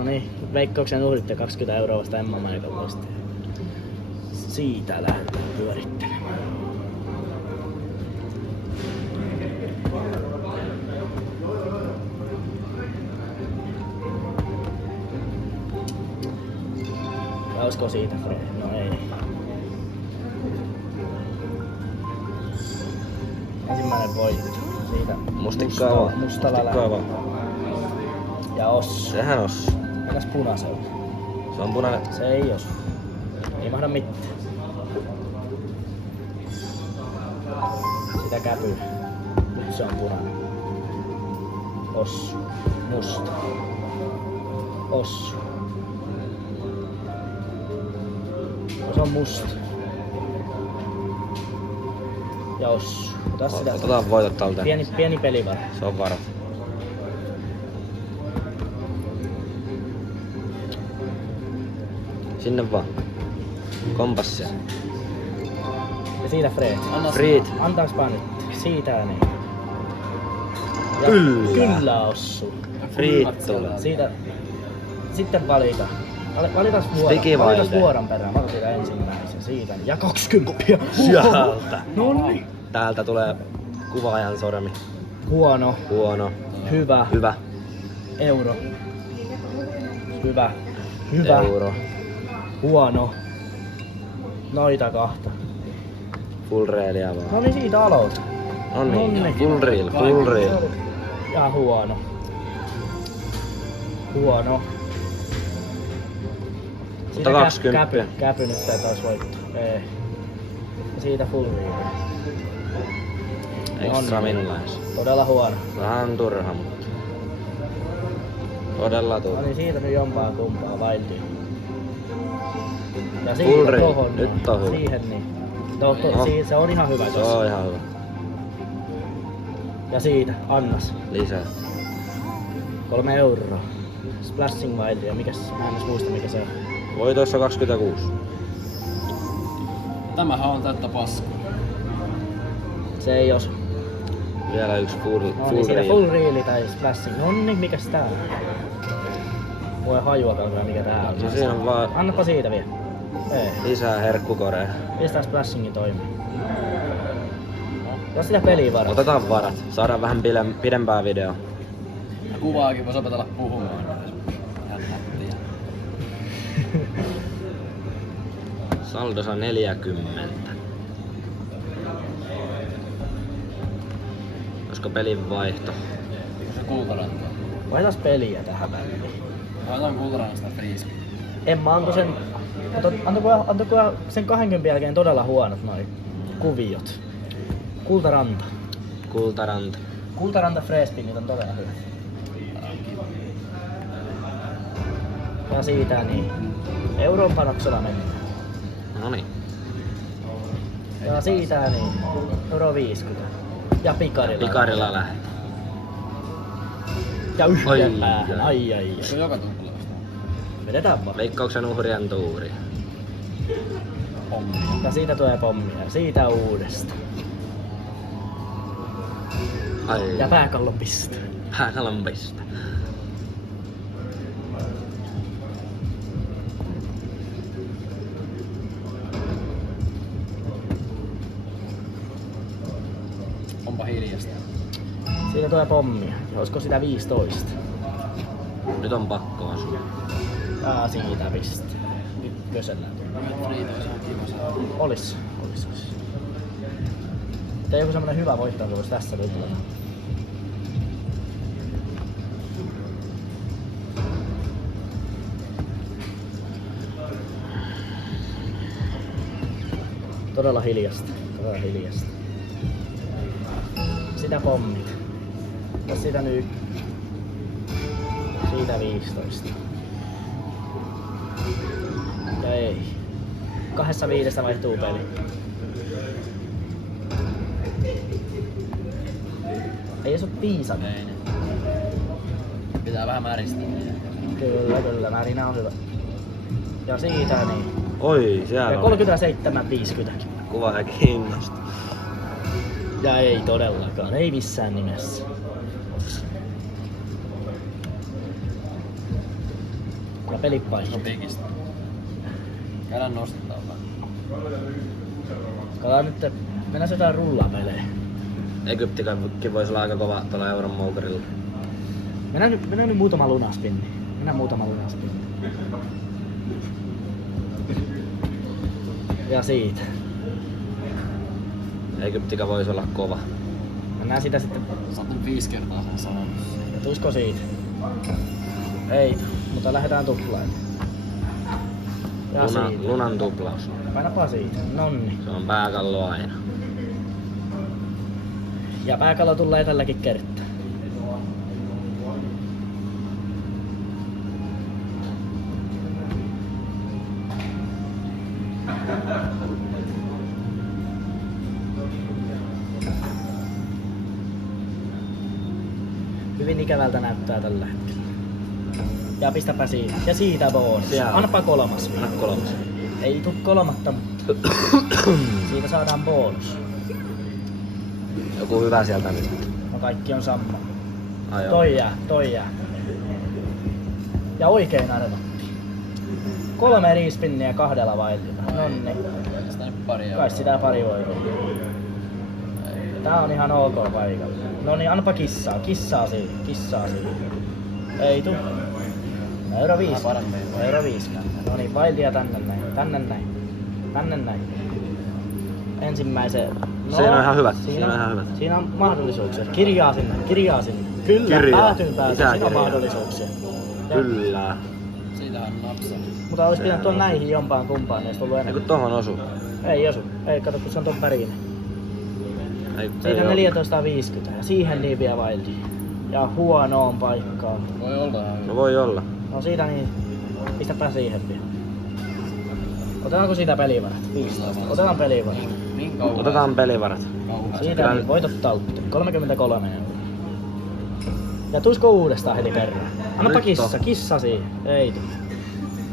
No niin, Veikkauksen uhritte 20 € vasta Emma Maikalloista. Siitä lähdetään pyörittelemään. Ja olisiko siitä Fred? No ei. Ensimmäinen voitto. Siitä Mustikkaa vaan. Ja Ossu. Sehän Ossu. Entäs punaisella? Se on punainen. Se ei osu. Ei mahda mitään. Sitä käpyy. Nyt se on punainen. Ossu. Musta. Ossu. Se on musta. Ja Ossu. Otetaan voitot talteen. Pieni pelivara. Se on varat. Sinne vaan. Kompassia. Ja siitä Fred. Fred. Antaaks vaan nyt? Siitä niin. Ja kyllä Ossu. Fred tulee. Siitä. Sitten valita. Valitaan vuoron perään. Mä otan siitä ensimmäisen. Siitä. Ja 20. Sieltä. Noniin. Täältä tulee kuvaajan sormi. Huono. Huono. Hyvä. Hyvä. Euro. Hyvä. Hyvä. Euro. Huono. Noita kahta. Full reelia vaan. No niin, siitä aloita. Noniin. Full reel. Ja huono. Huono. Mutta 20. Käpy nyt tää taas voitto. Ei. Ja siitä full reel. Ekstra minulais. Todella huono. Vähän turha, mutta todella turha. No niin, siitä nyt jompaa kumpaa vailtiin. Ja Full siitä reel. tohon. Nyt on hyvä. Siihen niin. Se on ihan hyvä. Se on ihan hyvä. Ja siitä, annas. Lisää. 3 €. Splashing Wild ja mikäs, mä en edes muista mikä se on. Voitoissa 26. Tämähän on täyttä paskaa. Se ei osu. Vielä yksi full Niin siinä reel. full reeli tai splashing. Nonni, mikäs tää on? Voi hajuakaan kyllä mikä tää on. No siinä on vaan Annapa siitä vielä. Ei. lisää herkkukorea. Pistää splashingin toimeen. Jos sitä peliä varaa. Otetaan varat. Saadaan vähän pidempää video. Ja kuvaakin vois opetella puhumaan. Ihan nättiä. Saldossa 40. Olisiko pelin vaihto? Se kultarantaa. Vaihdas peliä tähän väliin. Mä otan kultarannasta friiski. Emma antoi sen... Antoiko sen 20 jälkeen todella huonot noi kuviot. Kultaranta. Kultaranta. Kultaranta Freespinit on todella hyvä. Ja siitä niin. Euron panoksella mennään. Noniin. Ja siitä niin. Euro 50. Ja pikarilla. Pikarilla lähtee. Ja Ai, yhteen päähän. Ai. Se on joka tuplasta. Vedetään vaan. Veikkauksen uhrien tuuri. Pommia. Ja siitä tulee pommia. Siitä uudesta. Ai. Ja pääkallon pistö. Pääkallon pistä. Onpa hiljasta. Siitä tulee pommia. Olisiko sitä 15? Nyt on pakko asua. Siitä pistää. Nyt kösellään. Friito olisi ihan kiva saada. Olis. Mutta joku semmonen hyvä voitto voisi tässä tuplata. Todella hiljasta. Sitä pommit. Ja sitä nyt. Siitä 15. Ja ei. 2/5 vaihtuu peli. Ei se oo piisannut. Ei niin. Pitää vähän märistää. Kyllä, märinä on hyvä. Ja siitä niin. Oi, siellä Ja on. 37,50. Kuvaaja kiinnostaa. Ja ei todellakaan, ei missään nimessä. pelit vaihtuu. No pikistä. Käydään nostetaan vaan. Katsotaan nyt, mennään jotain rullapelejä. Egyptikin voisi olla aika kova tuolla euron moukkarilla. Mennään nyt muutama lunaspinni. Ja siitä. Egyptika voisi olla kova. Mennään sitä sitten. Sä oot nyt 5 kertaa sen sanonut. Tuisko siitä? Ei, mutta lähdetään tuplailemaan. Ja siitä. Lunan tuplaus. Painapa siitä. Nonni. Se on pääkallo aina. Ja pääkallo tulee tälläkin kertaa. Hyvin ikävältä näyttää tällä hetkellä. Ja pistäpä siitä. Ja siitä bonus. Annapa kolmas. Anna kolmas. Ei tuu kolmatta, mutta siitä saadaan bonus. Joku hyvä sieltä nyt. No kaikki on sama. Ai joo. Toi jää. Ja oikein arvottiin. 3 riispinniä 2 vaillilla. Nonni. Sitä nyt pari euroa. Kai sitä pari voi olla. Tää on ihan ok paikalla. No niin, anpa kissaa siitä. Ei tuu. Euro 5. Euro 5. No niin, vailtia tänne näin. Ensimmäisen. No, Siinä on ihan hyvät. Siinä on mahdollisuuksia. Kirjaa sinne. Kyllä, päätyy. Siinä on mahdollisuuksia. Kyllä. Siitähän on napsa. Mutta olisi pitänyt tuon näihin jompaan kumpaan, niin olisi tullut Ei enemmän. kun tohon osu. Ei osu. Ei, kato kun se on ton värinen. Ei Siitä oo. 14,50 ja siihen niin vielä vailtiin. Ja huonoon paikkaan. Voi olla ihan No hyvä. voi olla. No siitä niin, pistäpä siihen vielä. Otetaanko siitä pelivarat? 15. Otetaan pelivarat. Niin kauan. Otetaan pelivarat. Kauan. Siitä niin, voitot talteen. 33 €. Ja tuisko uudestaan heti perään? Annapa Nyt on. kissa siihen. Ei tuu.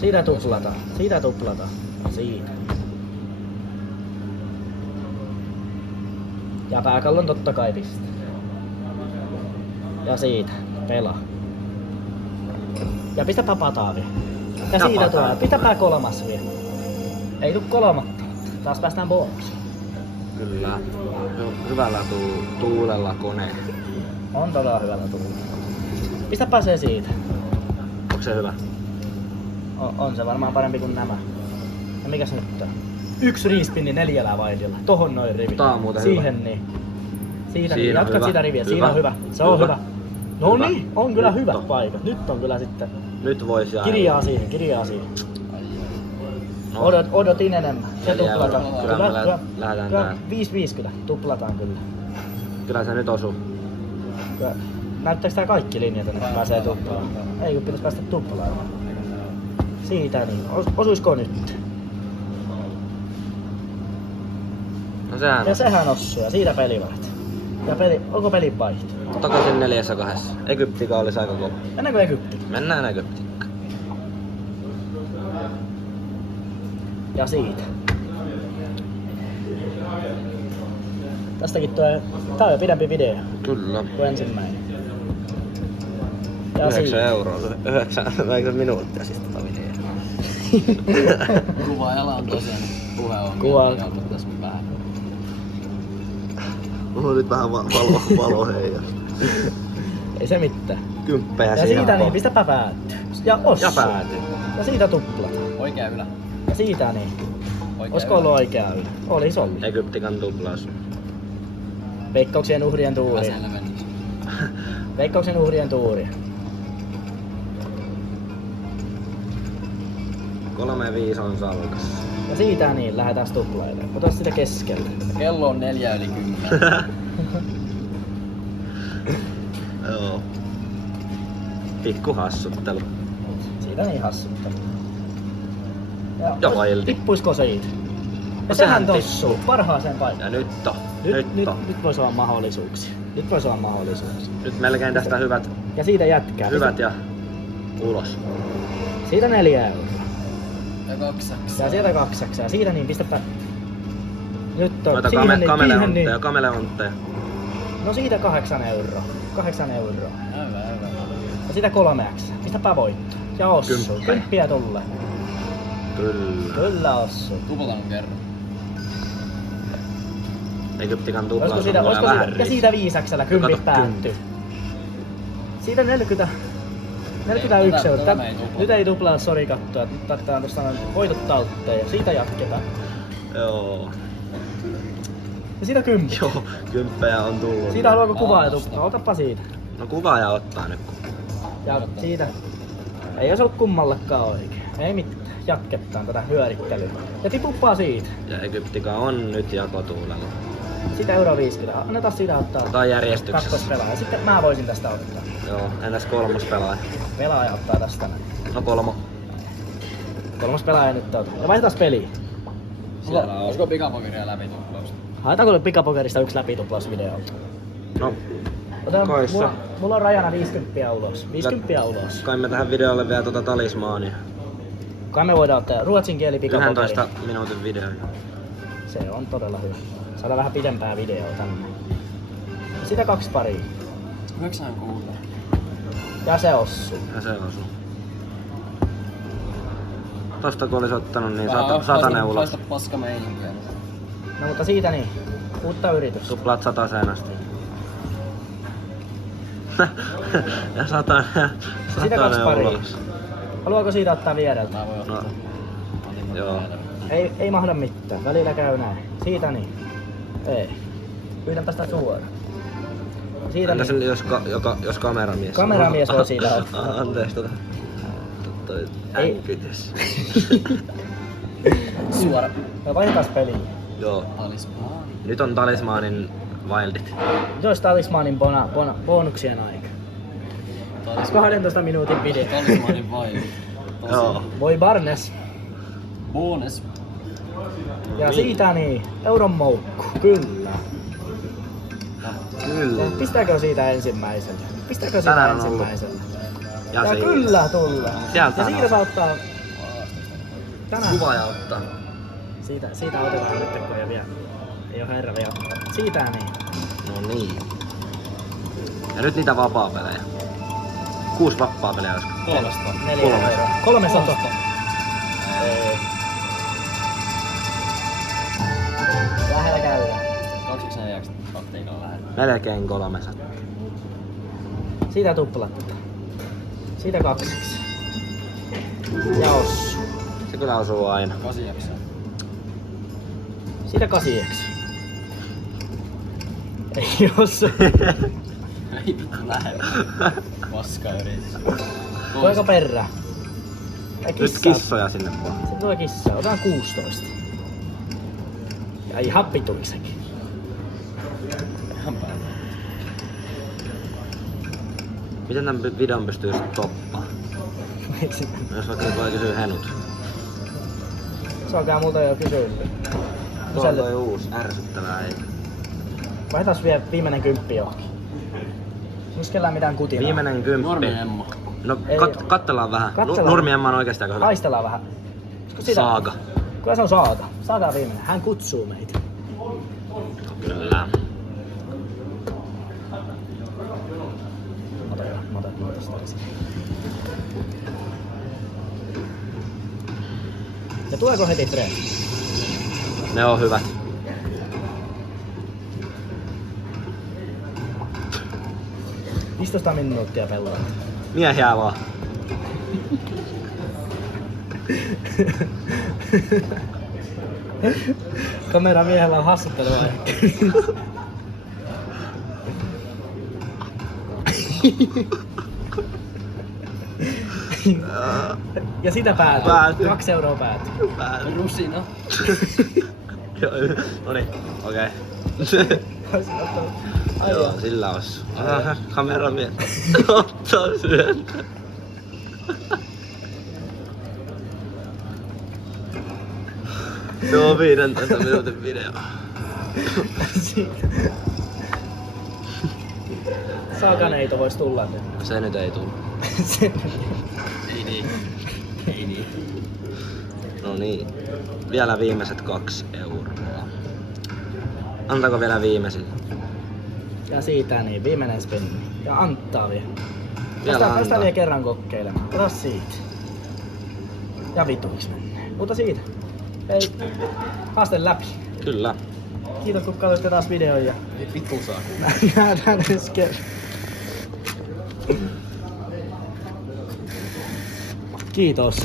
Siitä tuplataan. Siitä. Ja pääkallon totta kai pistää. Ja siitä. Pelaa. Ja pistäpä pataa vielä. Ja Ja siitä pataa. tuo. Pistäpä kolmas vielä. Ei tuu kolmatta. Taas päästään bonuksiin. Kyllä. Hyvällä tuulella kone. On todella hyvällä tullut. Pistäpä se siitä. Onko se hyvä? On se varmaan parempi kuin nämä. Ja mikä se nyt on? 1 riispinni 4 vaidilla. Tohon noin rivi. Tää on muuten siihen hyvä. niin. Siitä Siinä niin. Jatkat hyvä. sitä riviä. Siinä Hyvä. on hyvä. Se on hyvä. No Hyvä. niin, on kyllä Nyt hyvät on. paikat. Nyt on kyllä sitten. Nyt voisi jäädä. Kirjaa siihen. No. Odotin enemmän. Se 4 tuplataan. euroa. Kyllä me lähdetään täällä. 5,50. Tuplataan kyllä. Kyllä se nyt osuu. Kyllä. Näyttääks tää kaikki linjat, että pääsee tuplaamaan? Ei kun pitäis päästä tuplaamaan. Siitä niin. Osuisko nyt? No sehän Ja on. sehän osuu ja siitä pelivarat. Ja onko pelin vaihto? Takaisin 4-2. Egyptika olisi aika kova. Mennäänkö Egyptiin? Mennään Egyptikkaan. Ja siitä. Tästäkin tää on jo pidempi video Kyllä. kuin ensimmäinen. Ja 9 siitä. euroa. 9 minuuttia siis tota videoa. Kuvaajalla on tosiaan puhe on. Kuva. Tässä mun päähän. Mulla on nyt vähän valo heijaa. Ei se mitään. Kymppejä Ja siihen. siitä niin, pistäpä päättyy. Ja osuu. Ja päätyy. Ja siitä tuplataan. Oikea ylä. Ja siitä niin. Oikea Olisiko ollut oikea ylä? Olis ollut. Egyptikan tuplaus. Veikkauksien uhrien tuuri. Asialle mennyt. Veikkauksen uhrien tuuri. 3-5 on salkas. Ja siitä niin, lähdetään tuplailemaan. Ota sitä keskeltä. Kello on 4:10. Joo. Pikku hassuttelu. Siitä niin hassuttelu. Ja vailti. Tippuisko siitä? Ja No sehän sehän tossuu parhaaseen paikkaan. Ja nyt on. Nyt voisi olla mahdollisuuksia. Nyt melkein tästä hyvät Ja siitä jätkää. ja ulos. Siitä 4 euroa. Ja 2 Ja sieltä 2 ja siitä niin pistäpä. Nyt on. Noita siihen kameleontteja, kameleontteja. No siitä 8 euroa. 8 euroa. Hyvä. Ja siitä 3 Pistäpä voitto. Ja Ossu. Kymppi. Kymppiä tulle. Kyllä. Kyllä Ossu. Tuplataan kerran. Egyptikan tuplaus Olisiko on siitä, mulle olisiko vähän siitä, ja siitä viisaksella Kato, kympit päättyy. Siitä 41 euroa. Tämä ei tuplaa. Nyt ei tuplaa, sori kattoa. Nyt tarvitaan tuosta voitot taltteen ja siitä jatketaan. Joo. Ja siitä 10. Joo, kymppejä on tullut. Siitä haluaako kuvaa ja Aamusta. tuplaa? Otapa siitä. No kuvaaja ottaa nyt. Ja siitä. Ei olisi ollut kummallekaan oikein. Ei mitään. Jatketaan tätä hyörittelyä. Ja tipuppaa siitä. Ja Egyptika on nyt jakotuulella. Sitä euro 50. Annetaan siitä ottaa. Otetaan järjestyksessä. Kakkospelaaja. Sitten mä voisin tästä ottaa. Joo, entäs kolmas pelaaja? Pelaaja ottaa tästä näin. No kolmo. Kolmas pelaaja nyt ottaa. Ja vaihdetaan peliä. Siellä on. Olisiko pikapokeria läpi tuplausta? Haetaanko pikapokerista yksi läpituplausvideolta? No, Otetaan, Koissa. mulla on rajana 50 ulos. 50 ulos. kai me tähän videolle vielä talismaania. Kai me voidaan ottaa ruotsin kieli pikapokeri. 11 minuutin video. Se on todella hyvä. Saadaan vähän pidempää videoa tänne. Sitä 2 paria. 96. Ja se Ossu. Ja se osuu. Tosta kun olis ottanut niin 100 ulos. Haista paska meininkiä. No mutta siitä niin. Uutta yritystä. Tuplaat 100 asti. Ja 100 Siitä 2 paria. ulos. Haluaako siitä ottaa viereltä? Mä voin ottaa. No, joo. Ei mahda mitään. Välillä käy näin. Siitä niin. Ei. Pyydänpä sitä suoraan. Siitä Entäs niin. jos kameramies? Kameramies voi siitä ottaa. Anteeksi toi Ei. änkytys. Suora. Me vaihdetaan peliä. Joo. Talismaani. Nyt on talismaanin wildit. Nyt olisi talismaanin bonuksien aika. 12 minuutin video. Talismaanin vai. Joo. Voi Barnes. Bonus. Ja Niin. siitä niin. Euron moukku. Kyllä. Kyllä. Ja pistääkö siitä ensimmäiselle? Pistääkö siitä Tänään on ollut. ensimmäiselle? Ja se kyllä tullaan. Sieltä Ja on. siitä saa ottaa... Tänään. kuvaaja ottaa. Siitä otetaan nyt, kun ei oo herra vielä. Siitä niin. No niin. Ja nyt niitä vapaa-pelejä. 6 vapaa-pelejä olisiko? 300. 4 euroa. 300. Ei. Lähellä käydään. 2x4 taktiikalla lähellä. Melkein 300. Siitä tuplatta. Siitä 2. Ja Ossu. Se kyllä osuu aina. 8x. Siitä 8. Ei Ossu. Ei vittu lähellä. Paska yritys. Tuleeko perä? Ei Nyt kissaa. kissoja sinne vaan. Se tulee kissaa. Otetaan 16. Ja ihan pituisekin. Ihan päällä. Miten tämän videon pystyy stoppaamaan? Jos vaikka nyt voi kysyä Henut. Se on multa jo kysynyt. Tuo on toi uusi ärsyttävää ei. Vaihdetaan vielä viimeinen 10 johonkin. Muskellään mitään kutinaa. Viimeinen 10. Normi Emma. No Ei. kattellaan vähän. Katsellaan. Nurmiemma on oikeesti aika hyvä. Haistellaan vähän. Olisiko sitä? Saaga. Kyllä se on Saaga. Saaga on viimeinen. Hän kutsuu meitä. Kyllä. Mä otan sitä esiin. Ja tuleeko heti treeni? Ne on hyvät. Mistosta minuuttia pelaa. Miehiä vaan. Kameramiehellä on hassuttelua ehkä. Ja sitä päätyy. Päätyy. 2 euroa päätyy. Rusina. Noniin, okei. Ai Joo, joo. sillä os. Kameramies. Ottaa syöntä. Joo, 15 minuutin video. Saakaneito vois tulla nyt. Se nyt ei tullut. Ei niin. Ei niin. No niin. Vielä viimeiset 2 euroa. Antako vielä viimeisille? Ja siitä niin, viimeinen spinni. Ja Antaa vielä. Päästään vielä kerran kokeilemaan. Ota siitä. Ja vituiksi mennään. Mutta siitä. Hei, haaste läpi. Kyllä. Kiitos kun katsoitte taas videon ja Vittu saa. nähdään ensi kerran. Kiitos.